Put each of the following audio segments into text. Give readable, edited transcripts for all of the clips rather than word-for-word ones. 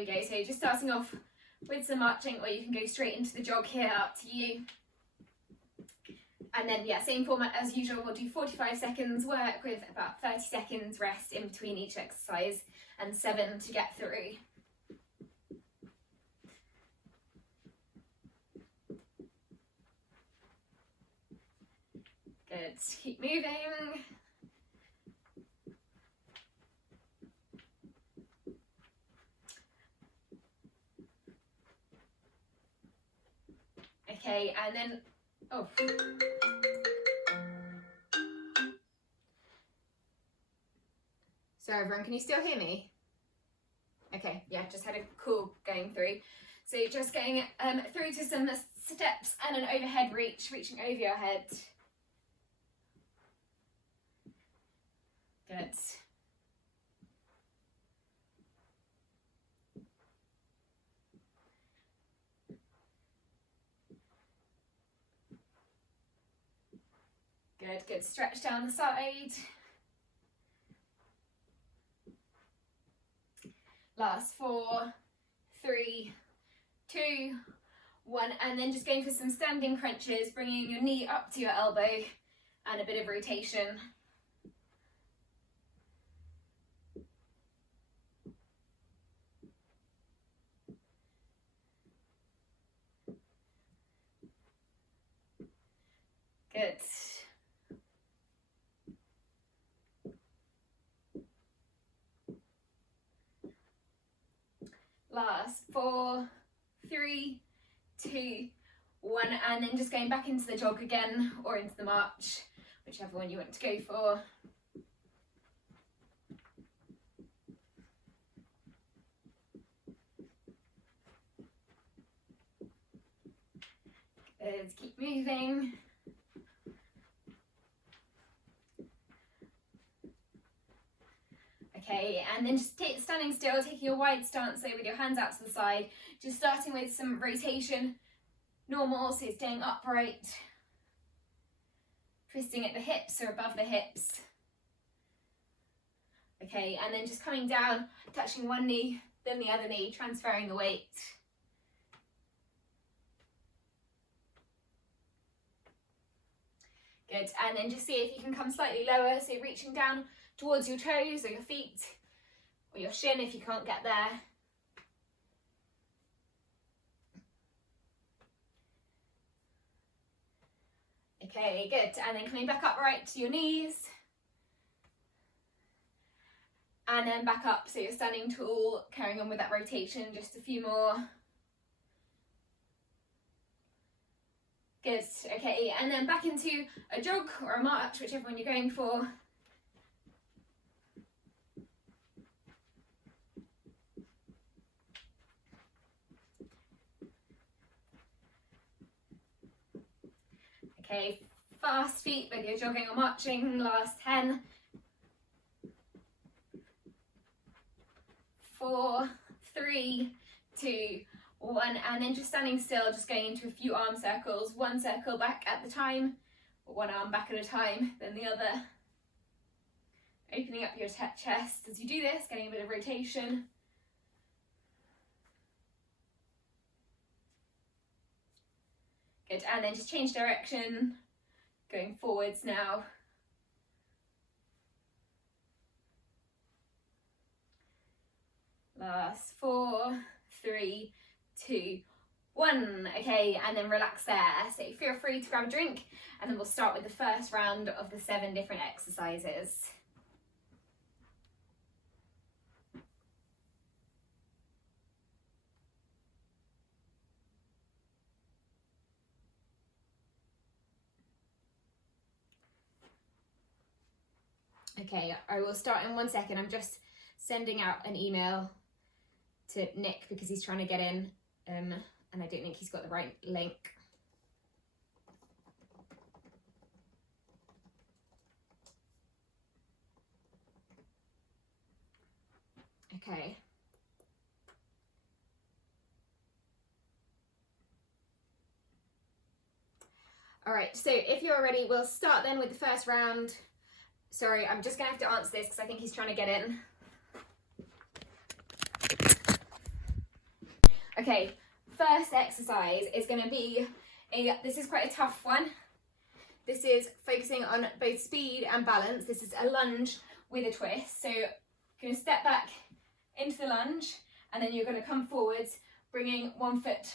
Here we go, so just starting off with some marching, or you can go straight into the jog here, up to you. And then, yeah, same format as usual. We'll do 45 seconds work with about 30 seconds rest in between each exercise and 7 to get through. Good, keep moving. Okay, and then, oh. Sorry everyone, can you still hear me? Okay, yeah, just had a call going through. So just going through to some steps and an overhead reach, reaching over your head. Good. Good, good. Stretch down the side. Last 4, 3, 2, 1, and then just going for some standing crunches, bringing your knee up to your elbow and a bit of rotation. Good. Last 4, 3, 2, 1, and then just going back into the jog again or into the march, whichever one you want to go for. Good, keep moving. Okay, and then just standing still, taking a wide stance, so with your hands out to the side, just starting with some rotation, normal, so staying upright, twisting at the hips or above the hips. Okay, and then just coming down, touching one knee, then the other knee, transferring the weight. Good, and then just see if you can come slightly lower, so reaching down towards your toes or your feet or your shin if you can't get there. Okay, good, and then coming back upright to your knees. And then back up, so you're standing tall, carrying on with that rotation, just a few more. Good, okay, and then back into a jog or a march, whichever one you're going for. Okay, fast feet whether you're jogging or marching, last 10. 4, 3, 2, 1, and then just standing still, just going into a few arm circles, one circle back at the time, or one arm back at a time, then the other. Opening up your chest as you do this, getting a bit of rotation. Good, and then just change direction, going forwards now. Last 4, 3, 2, 1. Okay, and then relax there. So feel free to grab a drink, and then we'll start with the first round of the 7 different exercises. Okay, I will start in 1 second. I'm just sending out an email to Nick because he's trying to get in, and I don't think he's got the right link. Okay. All right, so if you're ready, we'll start then with the first round. Sorry, I'm just gonna have to answer this because I think he's trying to get in. Okay, first exercise is going to be this is quite a tough one. This is focusing on both speed and balance. This is a lunge with a twist. So you're going to step back into the lunge, and then you're going to come forwards, bringing one foot,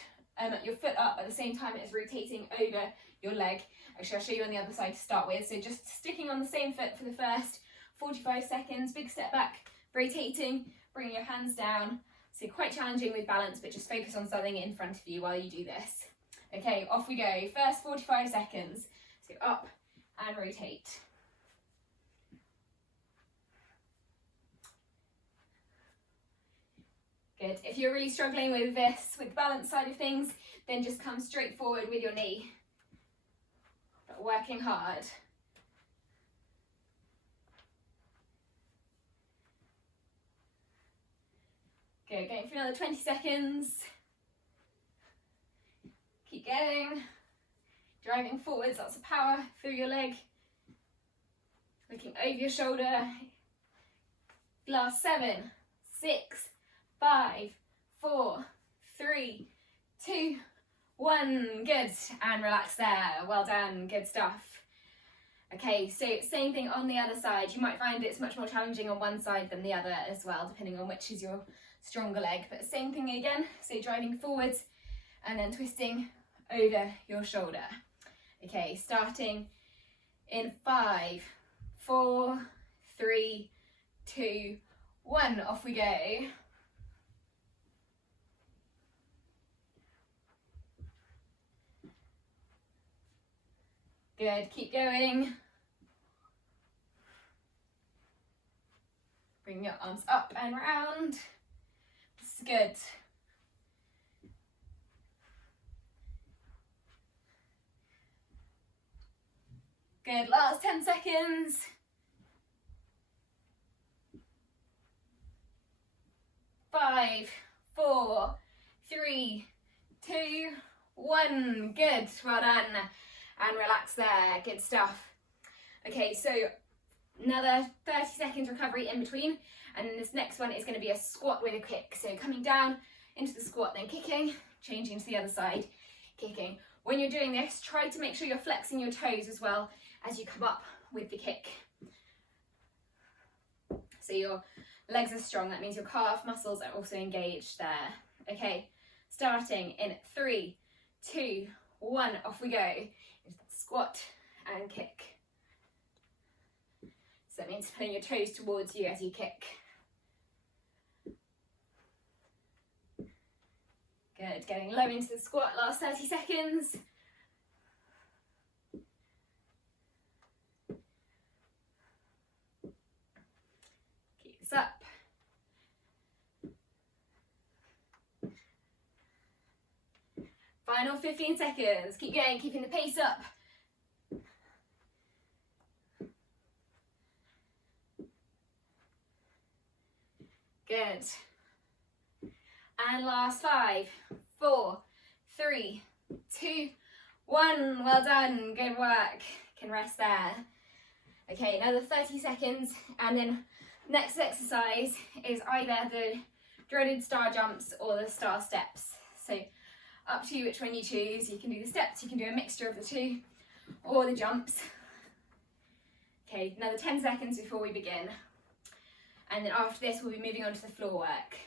your foot up at the same time as rotating over your leg. Actually, I'll show you on the other side to start with. So just sticking on the same foot for the first 45 seconds, big step back, rotating, bringing your hands down. So quite challenging with balance, but just focus on something in front of you while you do this. Okay, off we go. First 45 seconds. So up and rotate. Good. If you're really struggling with this, with the balance side of things, then just come straight forward with your knee. But working hard. Good. Going for another 20 seconds. Keep going. Driving forwards, lots of power through your leg. Looking over your shoulder. Last 7, 6, 5, 4, 3, 2, 1. Good. And relax there. Well done. Good stuff. Okay, so same thing on the other side. You might find it's much more challenging on one side than the other as well, depending on which is your stronger leg. But same thing again. So driving forwards and then twisting over your shoulder. Okay, starting in 5, 4, 3, 2, 1. Off we go. Good, keep going. Bring your arms up and round. This is good. Good, last 10 seconds. 5, 4, 3, 2, 1. Good, well done. And relax there, good stuff. Okay, so another 30 seconds recovery in between. And then this next one is going to be a squat with a kick. So coming down into the squat, then kicking, changing to the other side, kicking. When you're doing this, try to make sure you're flexing your toes as well as you come up with the kick. So your legs are strong, that means your calf muscles are also engaged there. Okay, starting in 3, 2, 1, off we go. Into that squat and kick. So that means pulling your toes towards you as you kick. Good, getting low into the squat, last 30 seconds. Keep this up. Final 15 seconds. Keep going, keeping the pace up. Good. And last 5, 4, 3, 2, 1. Well done. Good work. Can rest there. Okay, another 30 seconds. And then next exercise is either the dreaded star jumps or the star steps. So up to you which one you choose. You can do the steps, you can do a mixture of the two, or the jumps. Okay, another 10 seconds before we begin. And then after this, we'll be moving on to the floor work.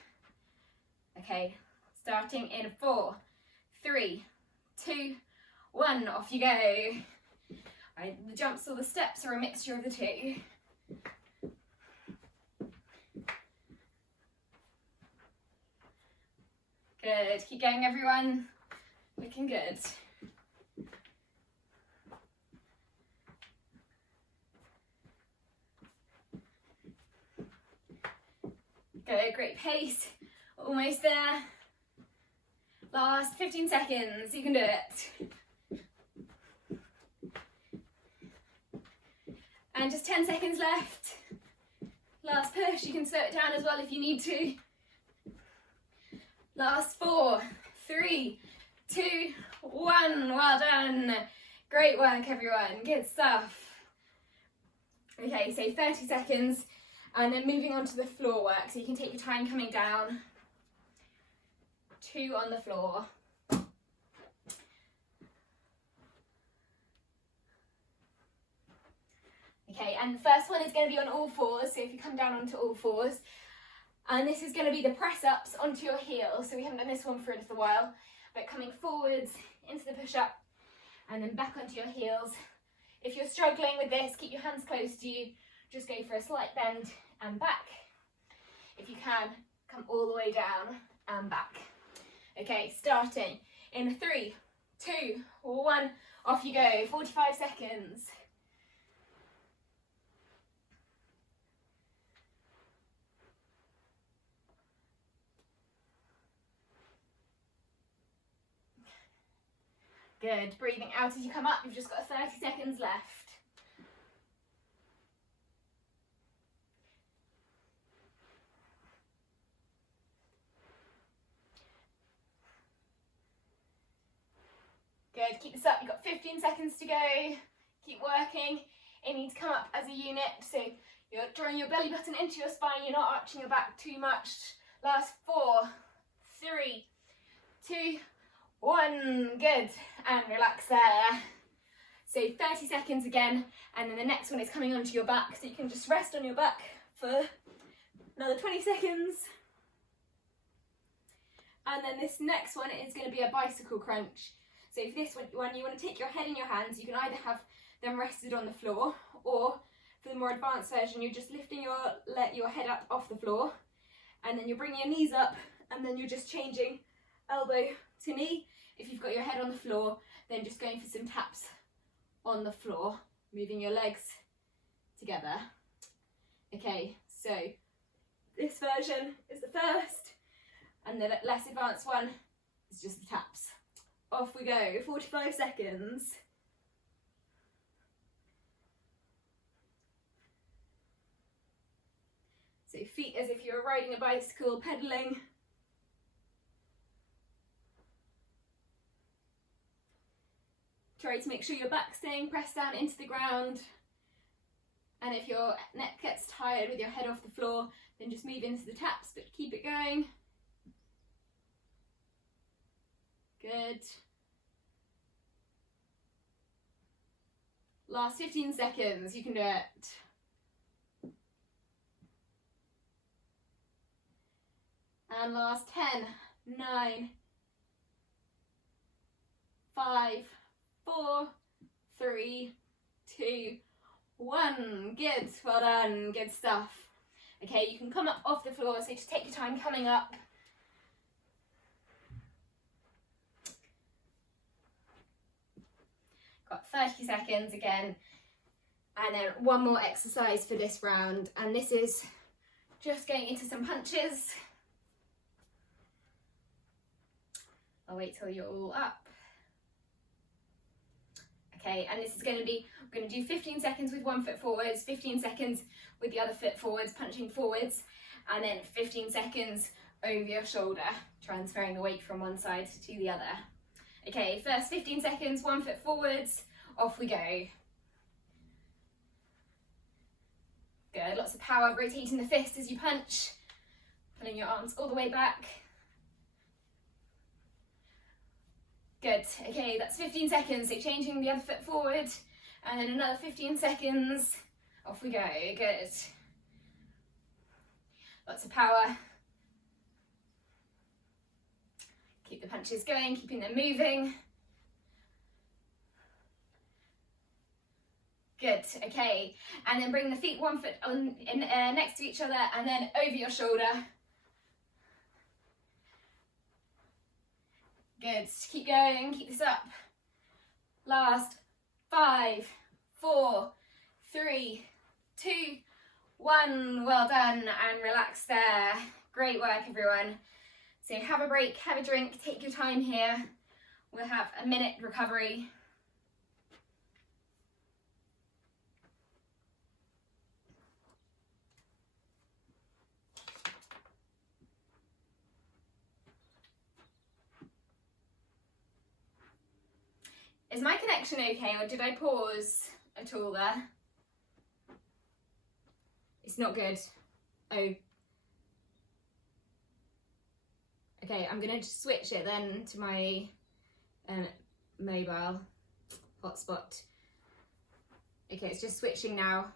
Okay, starting in 4, 3, 2, 1, off you go. The jumps or the steps are a mixture of the two. Good, keep going everyone. Looking good. Good, great pace. Almost there. Last 15 seconds, you can do it. And just 10 seconds left. Last push, you can slow it down as well if you need to. Last 4, 3, 2, 1. Well done. Great work, everyone. Good stuff. Okay, so 30 seconds, and then moving on to the floor work. So you can take your time coming down. 2 on the floor. Okay, and the first one is going to be on all fours, so if you come down onto all fours, and this is going to be the press-ups onto your heels. So we haven't done this one for a little while, but coming forwards into the push-up and then back onto your heels. If you're struggling with this, keep your hands close to you, just go for a slight bend and back. If you can, come all the way down and back. Okay, starting in 3, 2, 1, off you go, 45 seconds. Good, breathing out as you come up, you've just got 30 seconds left. Good, keep this up, you've got 15 seconds to go. Keep working. It needs to come up as a unit, so you're drawing your belly button into your spine, you're not arching your back too much. Last 4, 3, 2, 1, good, and relax there. So 30 seconds again, and then the next one is coming onto your back, so you can just rest on your back for another 20 seconds. And then this next one is going to be a bicycle crunch. So for this one, you want to take your head in your hands. You can either have them rested on the floor, or for the more advanced version, you're just lifting your head up off the floor, and then you're bringing your knees up, and then you're just changing elbow to knee. If you've got your head on the floor, then just going for some taps on the floor, moving your legs together. Okay, so this version is the first, and the less advanced one is just the taps. Off we go, 45 seconds. So feet as if you're riding a bicycle, pedaling. Try to make sure your back's staying pressed down into the ground. And if your neck gets tired with your head off the floor, then just move into the taps, but keep it going. Good. Last 15 seconds, you can do it. And last 10, 9, 5, 4, 3, 2, 1. Good, well done, good stuff. Okay, you can come up off the floor, so just take your time coming up. Got 30 seconds again, and then one more exercise for this round, and this is just going into some punches. I'll wait till you're all up. Okay, and this is going to be, we're going to do 15 seconds with one foot forwards, 15 seconds with the other foot forwards, punching forwards, and then 15 seconds over your shoulder, transferring the weight from one side to the other. Okay, first 15 seconds, one foot forwards, off we go. Good, lots of power, rotating the fist as you punch, pulling your arms all the way back. Good, okay, that's 15 seconds, so changing the other foot forward, and then another 15 seconds, off we go, good. Lots of power. Keep the punches going, keeping them moving. Good, okay, and then bring the feet one foot on next to each other and then over your shoulder. Good, keep going, keep this up. Last 5, 4, 3, 2, 1. Well done, and relax there. Great work, everyone. So have a break, have a drink, take your time here. We'll have a minute recovery. Is my connection okay, or did I pause at all there? It's not good. Oh. Okay, I'm gonna just switch it then to my mobile hotspot. Okay, it's just switching now.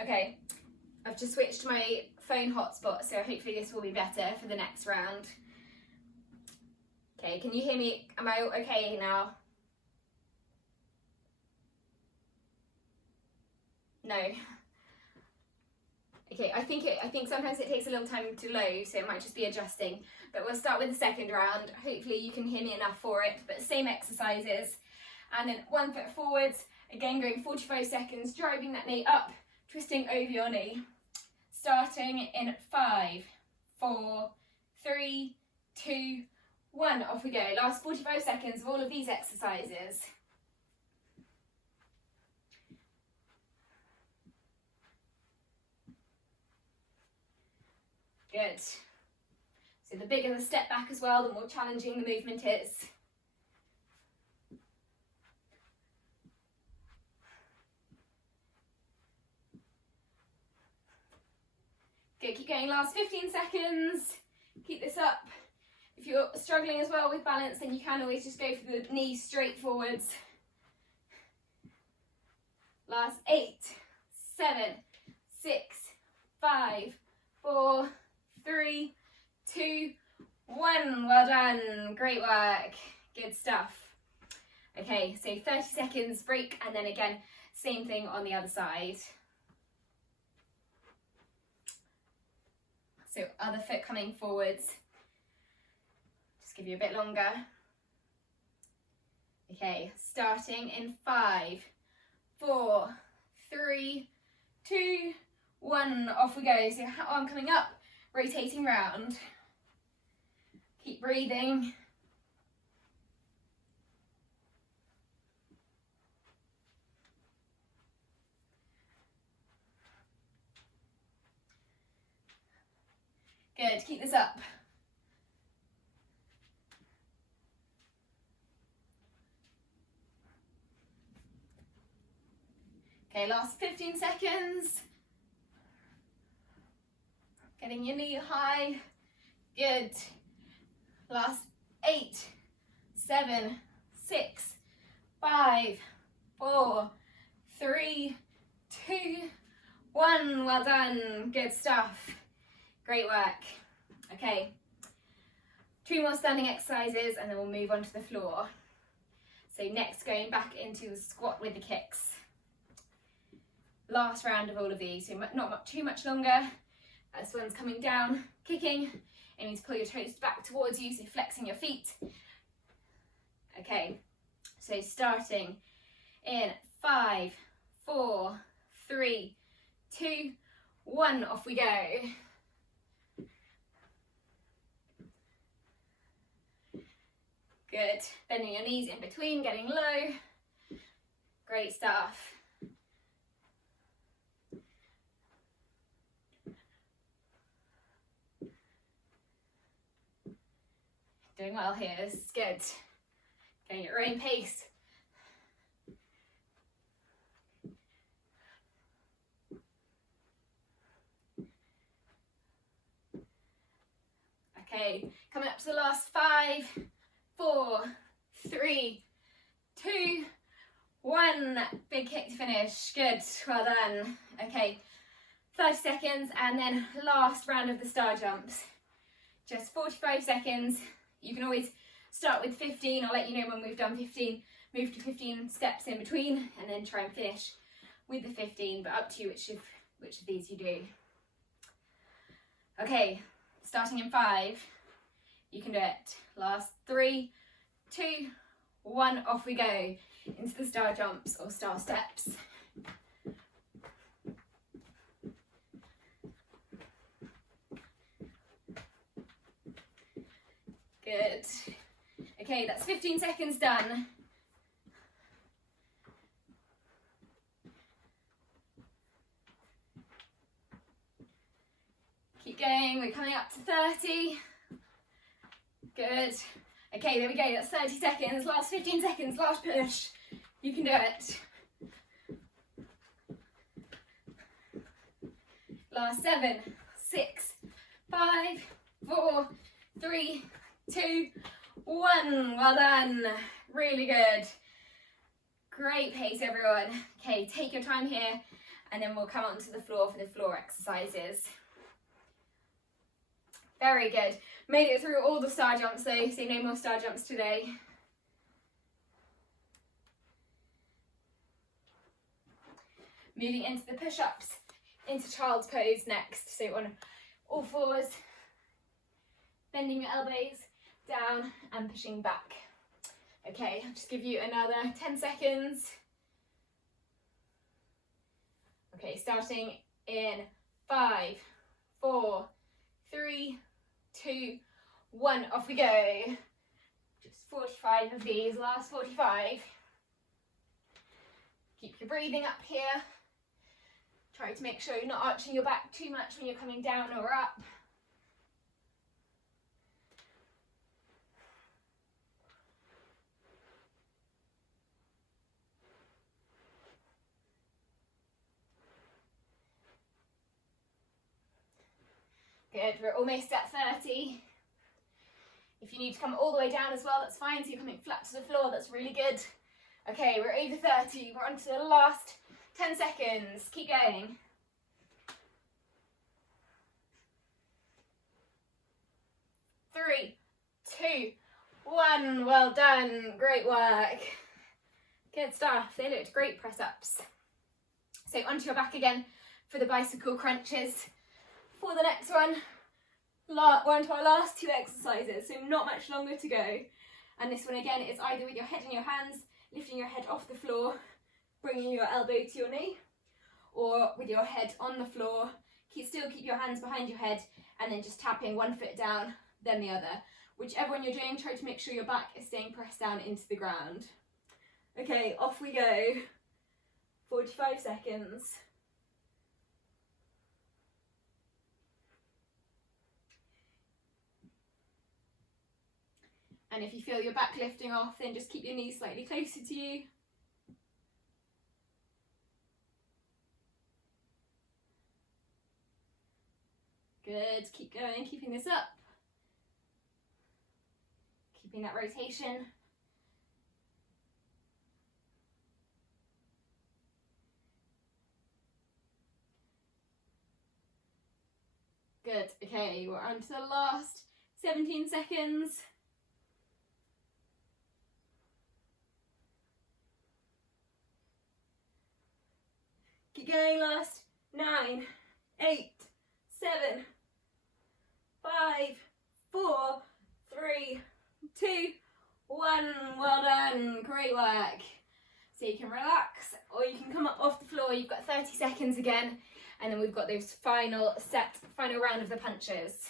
Okay, I've just switched to my phone hotspot, so hopefully this will be better for the next round. Okay, can you hear me? Am I okay now? No. Okay, I think sometimes it takes a little time to load, so it might just be adjusting. But we'll start with the second round. Hopefully you can hear me enough for it, but same exercises. And then 1 foot forwards, again going 45 seconds, driving that knee up, twisting over your knee. Starting in 5, 4, 3, 2, 1, off we go. Last 45 seconds of all of these exercises. Good. So the bigger the step back as well, the more challenging the movement is. Good, keep going, last 15 seconds. Keep this up. If you're struggling as well with balance, then you can always just go for the knees straight forwards. Last 8, 7, 6, 5, 4, 3, 2, 1. Well done. Great work. Good stuff. Okay, so 30 seconds break, and then again, same thing on the other side. So other foot coming forwards. Just give you a bit longer. Okay, starting in 5, 4, 3, 2, 1. Off we go. So arm coming up, rotating round. Keep breathing. Good, keep this up. Okay, last 15 seconds. Getting your knee high. Good. Last 8, 7, 6, 5, 4, 3, 2, 1. Well done. Good stuff. Great work. Okay, 2 more standing exercises and then we'll move on to the floor. So next, going back into the squat with the kicks. Last round of all of these, so not too much longer. This one's coming down, kicking. You need to pull your toes back towards you, so flexing your feet. Okay, so starting in 5, 4, 3, 2, 1. Off we go. Good. Bending your knees in between, getting low. Great stuff. Doing well here, this is good. Going at your own pace. Okay, coming up to the last 5, 4, 3, 2, 1. Big kick to finish. Good, well done. Okay, 30 seconds and then last round of the star jumps. Just 45 seconds. You can always start with 15. I'll let you know when we've done 15. Move to 15 steps in between and then try and finish with the 15, but up to you which of these you do. Okay, starting in 5. You can do it. Last 3, 2, 1. Off we go into the star jumps or star steps. Good. Okay, that's 15 seconds done. going. We're coming up to 30. Good. Okay, there we go. That's 30 seconds. Last 15 seconds. Last push. You can do it. Last 7, 6, 5, 4, 3, 2, 1. Well done. Really good. Great pace, everyone. Okay, take your time here, and then we'll come onto the floor for the floor exercises. Very good. Made it through all the star jumps though, so no more star jumps today. Moving into the push-ups, into child's pose next. So on all fours, bending your elbows down and pushing back. Okay, I'll just give you another 10 seconds. Okay, starting in 5, 4, 3, 2, 1, off we go. Just 45 of these, last 45. Keep your breathing up here. Try to make sure you're not arching your back too much when you're coming down or up. Good, we're almost at 30. If you need to come all the way down as well, that's fine. So you're coming flat to the floor, that's really good. Okay, we're over 30. We're on to the last 10 seconds. Keep going. 3, 2, 1. Well done. Great work. Good stuff. They looked great press-ups. So onto your back again for the bicycle crunches. For the next one, we're on to our last 2 exercises, so not much longer to go. And this one again is either with your head in your hands, lifting your head off the floor, bringing your elbow to your knee, or with your head on the floor, still keep your hands behind your head, and then just tapping one foot down, then the other. Whichever one you're doing, try to make sure your back is staying pressed down into the ground. Okay, off we go. 45 seconds. And if you feel your back lifting off, then just keep your knees slightly closer to you. Good, keep going, keeping this up. Keeping that rotation. Good, okay, we're on to the last 17 seconds. Keep going, last 9, 8, 7, 5, 4, 3, 2, 1. Well done, great work. So you can relax or you can come up off the floor. You've got 30 seconds again, and then we've got those final round of the punches.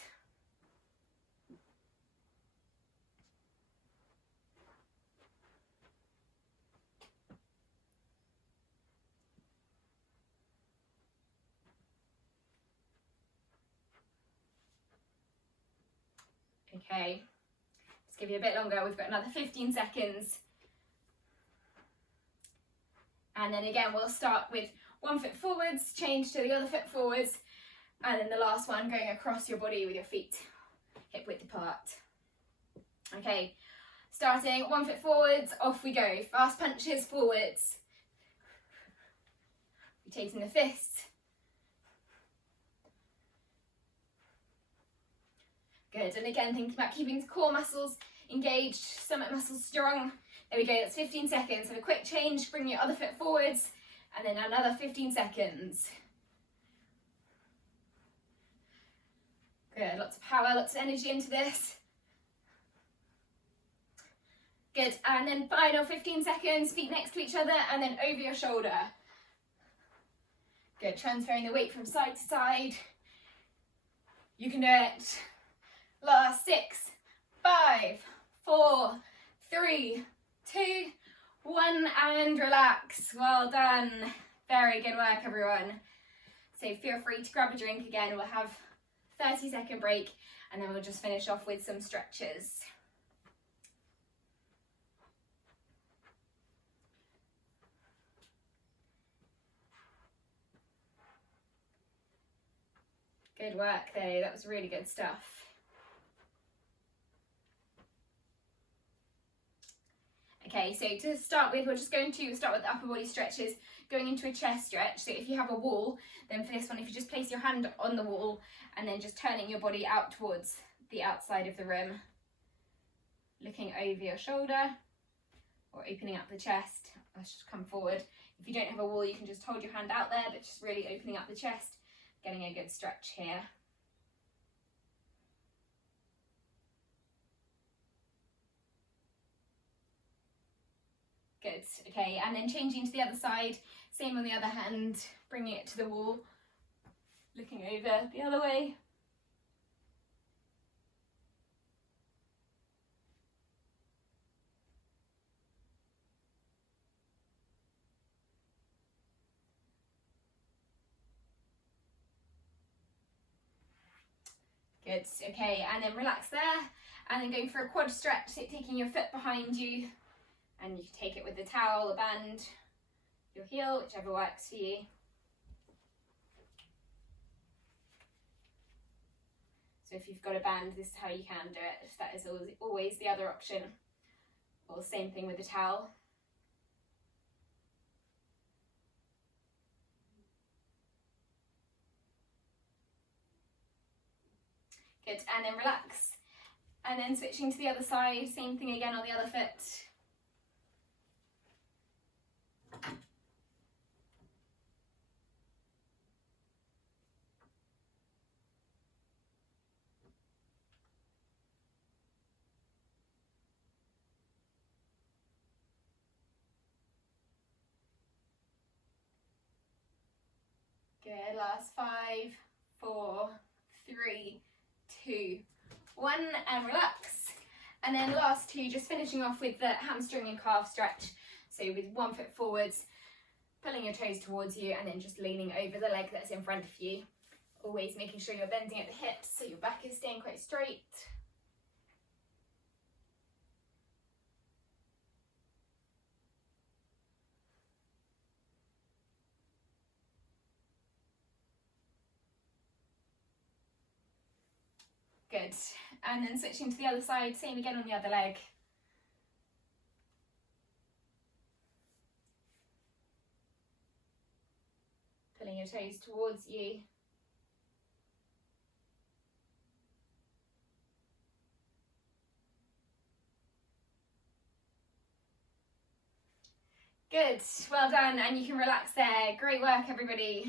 Okay, let's give you a bit longer. We've got another 15 seconds. And then again, we'll start with one foot forwards, change to the other foot forwards, and then the last one going across your body with your feet hip width apart. Okay, starting one foot forwards, off we go. Fast punches forwards. Rotating the fists. Good, and again, thinking about keeping the core muscles engaged, stomach muscles strong. There we go, that's 15 seconds. Have a quick change, bring your other foot forwards, and then another 15 seconds. Good, lots of power, lots of energy into this. Good, and then final 15 seconds, feet next to each other, and then over your shoulder. Good, transferring the weight from side to side. You can do it. Last 6, 5, 4, 3, 2, 1, and relax. Well done. Very good work, everyone. So feel free to grab a drink again. We'll have 30-second break, and then we'll just finish off with some stretches. Good work there, that was really good stuff. Okay, so to start with, we're just going to start with the upper body stretches, going into a chest stretch. So if you have a wall, then for this one, if you just place your hand on the wall and then just turning your body out towards the outside of the room, looking over your shoulder or opening up the chest, let's just come forward. If you don't have a wall, you can just hold your hand out there, but just really opening up the chest, getting a good stretch here. Good, okay, and then changing to the other side, same on the other hand, bringing it to the wall, looking over the other way. Good, okay, and then relax there, and then going for a quad stretch, so taking your foot behind you, and you can take it with the towel, a band, your heel, whichever works for you. So if you've got a band, this is how you can do it. That is always the other option. Or same thing with the towel. Good, and then relax. And then switching to the other side, same thing again on the other foot. Good, last 5, 4, 3, 2, 1, and relax. And then last 2, just finishing off with the hamstring and calf stretch. So with one foot forwards, pulling your toes towards you, and then just leaning over the leg that's in front of you. Always making sure you're bending at the hips so your back is staying quite straight. Good, and then switching to the other side, same again on the other leg. Pulling your toes towards you. Good, well done, and you can relax there. Great work, everybody.